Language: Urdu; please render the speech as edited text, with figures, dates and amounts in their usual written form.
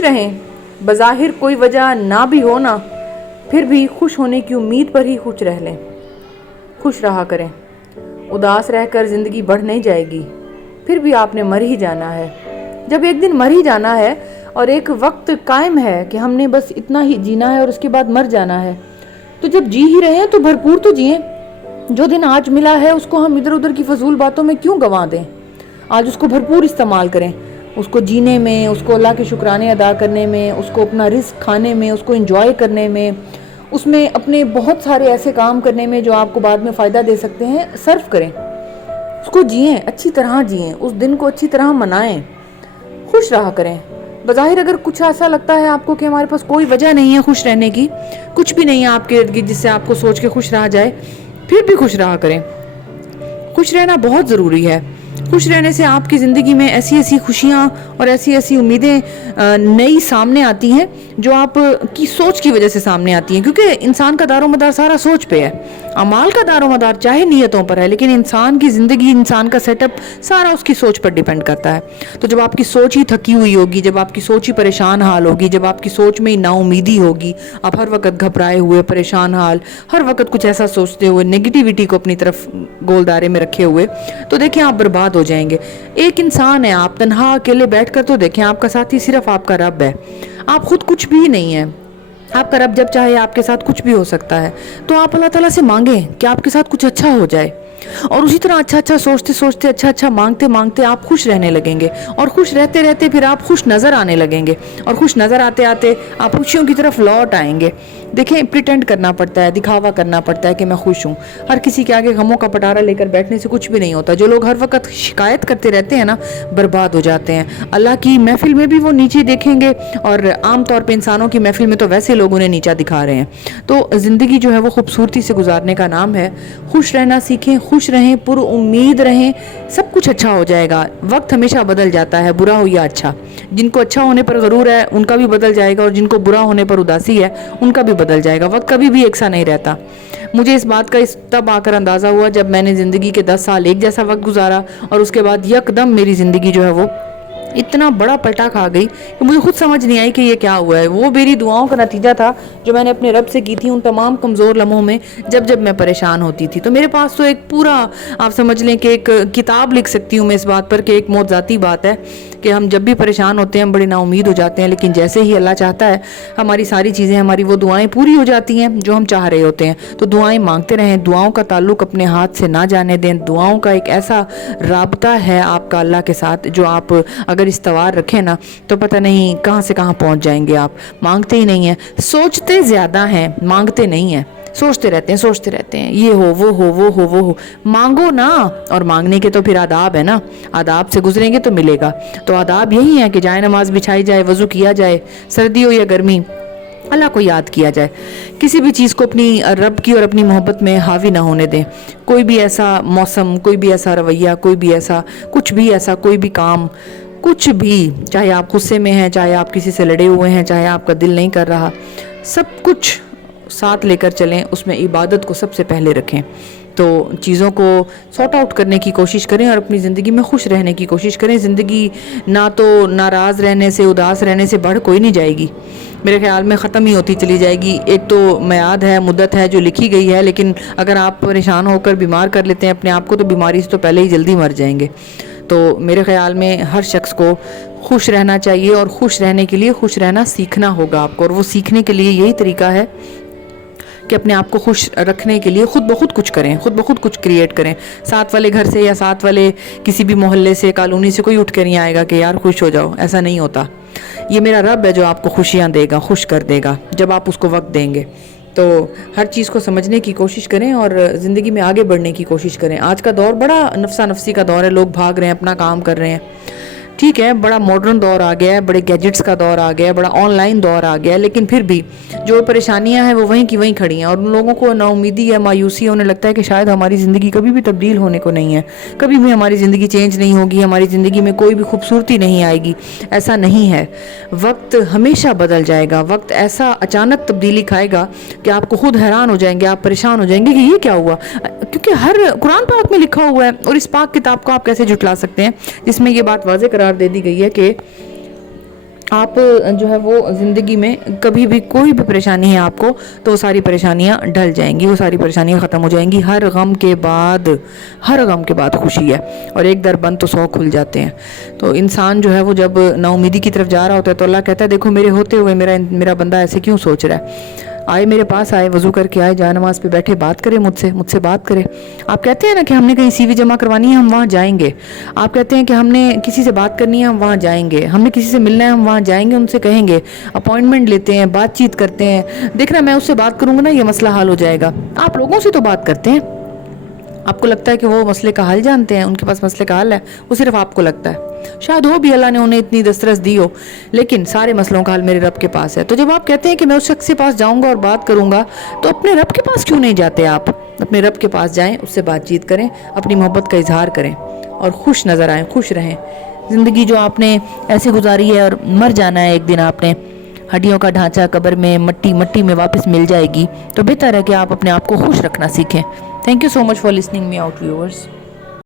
خوش رہیں، بظاہر کوئی وجہ نہ بھی ہو نا، پھر بھی خوش ہونے کی امید پر ہی خوش رہ لیں۔ خوش رہا کریں، اداس رہ کر زندگی بڑھ نہیں جائے گی، پھر بھی آپ نے مر ہی جانا ہے۔ جب ایک دن مر ہی جانا ہے اور ایک وقت قائم ہے کہ ہم نے بس اتنا ہی جینا ہے اور اس کے بعد مر جانا ہے، تو جب جی ہی رہے ہیں تو بھرپور تو جئیں۔ جو دن آج ملا ہے اس کو ہم ادھر ادھر کی فضول باتوں میں کیوں گنوا دیں؟ آج اس کو بھرپور استعمال کریں، اس کو جینے میں، اس کو اللہ کے شکرانے ادا کرنے میں، اس کو اپنا رزق کھانے میں، اس کو انجوائے کرنے میں، اس میں اپنے بہت سارے ایسے کام کرنے میں جو آپ کو بعد میں فائدہ دے سکتے ہیں، صرف کریں۔ اس کو جئیں، اچھی طرح جئیں، اس دن کو اچھی طرح منائیں، خوش رہا کریں۔ بظاہر اگر کچھ ایسا لگتا ہے آپ کو کہ ہمارے پاس کوئی وجہ نہیں ہے خوش رہنے کی، کچھ بھی نہیں ہے آپ کے ارد گرد جس سے آپ کو سوچ کے خوش رہا جائے، پھر بھی خوش رہا کریں۔ خوش رہنا بہت ضروری ہے۔ خوش رہنے سے آپ کی زندگی میں ایسی ایسی خوشیاں اور ایسی ایسی امیدیں نئی سامنے آتی ہیں جو آپ کی سوچ کی وجہ سے سامنے آتی ہیں، کیونکہ انسان کا دار و مدار سارا سوچ پہ ہے۔ اعمال کا دار و مدار چاہے نیتوں پر ہے، لیکن انسان کی زندگی، انسان کا سیٹ اپ سارا اس کی سوچ پر ڈیپینڈ کرتا ہے۔ تو جب آپ کی سوچ ہی تھکی ہوئی ہوگی، جب آپ کی سوچ ہی پریشان حال ہوگی، جب آپ کی سوچ میں نا امیدی ہوگی، آپ ہر وقت گھبرائے ہوئے، پریشان حال، ہر وقت کچھ ایسا سوچتے ہوئے، نیگیٹیوٹی کو اپنی طرف گول دائرے میں رکھے ہوئے، تو دیکھیں آپ برباد ہو جائیں گے۔ ایک انسان ہے، آپ تنہا اکیلے بیٹھ کر تو دیکھیں، آپ کا ساتھی صرف آپ کا رب ہے، آپ خود کچھ بھی نہیں ہے۔ آپ کا رب جب چاہے آپ کے ساتھ کچھ بھی ہو سکتا ہے، تو آپ اللہ تعالیٰ سے مانگیں کہ آپ کے ساتھ کچھ اچھا ہو جائے، اور اسی طرح اچھا اچھا سوچتے سوچتے، اچھا اچھا مانگتے مانگتے آپ خوش رہنے لگیں گے، اور خوش رہتے رہتے پھر آپ خوش نظر آنے لگیں گے، اور خوش نظر آتے آتے آپ خوشیوں کی طرف لوٹ آئیں گے۔ دیکھیں، پریٹینڈ کرنا پڑتا ہے، دکھاوا کرنا پڑتا ہے کہ میں خوش ہوں۔ ہر کسی کے آگے غموں کا پٹارا لے کر بیٹھنے سے کچھ بھی نہیں ہوتا۔ جو لوگ ہر وقت شکایت کرتے رہتے ہیں نا، برباد ہو جاتے ہیں۔ اللہ کی محفل میں بھی وہ نیچے دیکھیں گے، اور عام طور پہ انسانوں کی محفل میں تو ویسے لوگ انہیں نیچا دکھا رہے ہیں۔ تو زندگی جو ہے وہ خوبصورتی سے گزارنے کا نام ہے۔ خوش رہنا سیکھیں، خوش رہیں، پر امید رہیں، سب کچھ اچھا ہو جائے گا۔ وقت ہمیشہ بدل جاتا ہے، برا ہو یا اچھا۔ جن کو اچھا ہونے پر غرور ہے ان کا بھی بدل جائے گا، اور جن کو برا ہونے پر اداسی ہے ان کا بھی بدل جائے گا۔ وقت کبھی بھی ایک سا نہیں رہتا۔ مجھے اس بات کا تب آ کر اندازہ ہوا جب میں نے زندگی کے 10 سال ایک جیسا وقت گزارا، اور اس کے بعد یکدم میری زندگی جو ہے وہ اتنا بڑا پلٹا کھا گئی کہ مجھے خود سمجھ نہیں آئی کہ یہ کیا ہوا ہے۔ وہ میری دعاؤں کا نتیجہ تھا جو میں نے اپنے رب سے کی تھی ان تمام کمزور لمحوں میں، جب میں پریشان ہوتی تھی۔ تو میرے پاس تو ایک پورا، آپ سمجھ لیں کہ ایک کتاب لکھ سکتی ہوں میں اس بات پر، کہ ایک معجزاتی بات ہے کہ ہم جب بھی پریشان ہوتے ہیں ہم بڑے نا امید ہو جاتے ہیں، لیکن جیسے ہی اللہ چاہتا ہے ہماری ساری چیزیں، ہماری وہ دعائیں پوری ہو جاتی ہیں جو ہم چاہ رہے ہوتے ہیں۔ تو دعائیں مانگتے رہیں، دعاؤں کا تعلق اپنے ہاتھ سے نہ جانے دیں۔ دعاؤں کا ایک ایسا رابطہ ہے آپ کا اللہ کے ساتھ، جو آپ اگر استوار رکھیں نا تو پتہ نہیں کہاں سے کہاں پہنچ جائیں گے۔ آپ مانگتے ہی نہیں ہیں، سوچتے زیادہ ہیں، مانگتے نہیں ہیں۔ سوچتے رہتے ہیں یہ ہو وہ ہو وہ ہو وہ ہو، مانگو نا۔ اور مانگنے کے تو پھر آداب ہے نا، آداب سے گزریں گے تو ملے گا۔ تو آداب یہی ہے کہ جائے نماز بچھائی جائے، وضو کیا جائے، سردی ہو یا گرمی، اللہ کو یاد کیا جائے۔ کسی بھی چیز کو اپنی رب کی اور اپنی محبت میں حاوی نہ ہونے دیں۔ کوئی بھی ایسا موسم، کوئی بھی ایسا رویہ، کوئی بھی ایسا کچھ بھی ایسا، کوئی بھی کام، کچھ بھی، چاہے آپ غصے میں ہیں، چاہے آپ کسی سے لڑے ہوئے ہیں، چاہے آپ کا دل نہیں کر رہا، سب کچھ ساتھ لے کر چلیں، اس میں عبادت کو سب سے پہلے رکھیں۔ تو چیزوں کو سارٹ آؤٹ کرنے کی کوشش کریں اور اپنی زندگی میں خوش رہنے کی کوشش کریں۔ زندگی نہ تو ناراض رہنے سے، اداس رہنے سے بڑھ کوئی نہیں جائے گی، میرے خیال میں ختم ہی ہوتی چلی جائے گی۔ ایک تو میعاد ہے، مدت ہے جو لکھی گئی ہے، لیکن اگر آپ پریشان ہو کر بیمار کر لیتے ہیں اپنے آپ کو تو بیماری سے تو پہلے ہی جلدی مر جائیں گے۔ تو میرے خیال میں ہر شخص کو خوش رہنا چاہیے، اور خوش رہنے کے لیے خوش رہنا سیکھنا ہوگا آپ کو، اور وہ سیکھنے کے لیے یہی طریقہ ہے کہ اپنے آپ کو خوش رکھنے کے لیے خود بخود کچھ کریں، خود بخود کچھ کریٹ کریں۔ ساتھ والے گھر سے یا ساتھ والے کسی بھی محلے سے، کالونی سے کوئی اٹھ کے نہیں آئے گا کہ یار خوش ہو جاؤ، ایسا نہیں ہوتا۔ یہ میرا رب ہے جو آپ کو خوشیاں دے گا، خوش کر دے گا جب آپ اس کو وقت دیں گے۔ تو ہر چیز کو سمجھنے کی کوشش کریں اور زندگی میں آگے بڑھنے کی کوشش کریں۔ آج کا دور بڑا نفسا نفسی کا دور ہے، لوگ بھاگ رہے ہیں، اپنا کام کر رہے ہیں، ٹھیک ہے، بڑا ماڈرن دور آ گیا ہے، بڑے گیجٹس کا دور آ گیا ہے، بڑا آن لائن دور آ گیا ہے، لیکن پھر بھی جو پریشانیاں ہیں وہ وہیں کی وہیں کھڑی ہیں، اور ان لوگوں کو نا امیدی ہے، مایوسی ہونے لگتا ہے کہ شاید ہماری زندگی کبھی بھی تبدیل ہونے کو نہیں ہے، کبھی بھی ہماری زندگی چینج نہیں ہوگی، ہماری زندگی میں کوئی بھی خوبصورتی نہیں آئے گی۔ ایسا نہیں ہے، وقت ہمیشہ بدل جائے گا، وقت ایسا اچانک تبدیلی کھائے گا کہ آپ کو خود حیران ہو جائیں گے، آپ پریشان ہو جائیں گے کہ یہ کیا ہوا، کیونکہ ہر قرآن پاک میں لکھا ہوا ہے، اور اس پاک کتاب کو آپ کیسے جھٹلا سکتے ہیں جس میں یہ بات واضح قرار دے دی گئی ہے کہ آپ جو ہے وہ زندگی میں کبھی بھی کوئی بھی پریشانی ہے آپ کو تو وہ ساری پریشانیاں ڈل جائیں گی، وہ ساری پریشانیاں ختم ہو جائیں گی. ہر غم کے بعد خوشی ہے، اور ایک در بند تو 100 کھل جاتے ہیں. تو انسان جو ہے وہ جب نا امیدی کی طرف جا رہا ہوتا ہے تو اللہ کہتا ہے دیکھو میرے ہوتے ہوئے میرا بندہ ایسے کیوں سوچ رہا ہے. آئے میرے پاس، آئے وضو کر کے آئے، جائے نماز پہ بیٹھے، بات کرے مجھ سے بات کرے. آپ کہتے ہیں نا کہ ہم نے کہیں سی وی جمع کروانی ہے، ہم وہاں جائیں گے. آپ کہتے ہیں کہ ہم نے کسی سے بات کرنی ہے، ہم وہاں جائیں گے. ہم نے کسی سے ملنا ہے، ہم وہاں جائیں گے، ان سے کہیں گے، اپوائنٹمنٹ لیتے ہیں، بات چیت کرتے ہیں. دیکھنا میں اس سے بات کروں گا نا یہ مسئلہ حل ہو جائے گا. آپ لوگوں سے تو بات کرتے ہیں. آپ کو لگتا ہے کہ وہ مسئلے کا حل جانتے ہیں، ان کے پاس مسئلے کا حل ہے، وہ صرف آپ کو لگتا ہے. شاید ہو بھی اللہ نے انہیں اتنی دسترس دی ہو، لیکن سارے مسئلوں کا حل میرے رب کے پاس ہے. تو جب آپ کہتے ہیں کہ میں اس شخص کے پاس جاؤں گا اور بات کروں گا، تو اپنے رب کے پاس کیوں نہیں جاتے؟ آپ اپنے رب کے پاس جائیں، اس سے بات چیت کریں، اپنی محبت کا اظہار کریں اور خوش نظر آئیں، خوش رہیں. زندگی جو آپ نے ایسے گزاری ہے اور مر جانا ہے ایک دن، آپ نے ہڈیوں کا ڈھانچہ قبر میں مٹی میں واپس مل جائے گی. تو بہتر ہے کہ آپ اپنے آپ کو خوش رکھنا سیکھیں. Thank you so much for listening me out viewers.